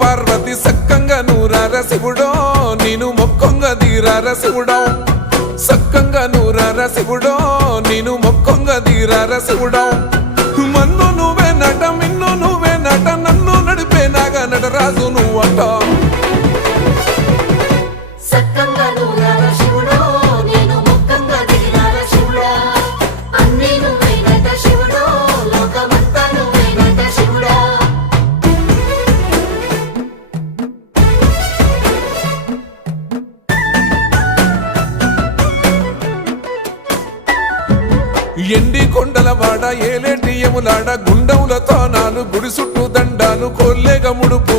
పార్వతి సక్కంగా నూరార శివుడో నేను మొక్కొంగ దీరార శివుడో సక్కంగా నూరార శివుడో నేను మొక్కొంగ దీరార శివుడో మన్ను నువ్వే నట మిన్ను నువ్వే నట నన్ను నడిపే నాగా నటరాజు నువ్వట ఎండి కొండలవాడ ఏలేటి యములాడ గుండములతో నాలు గుడి చుట్టూ దండాలు కొల్లేగ ముడుపు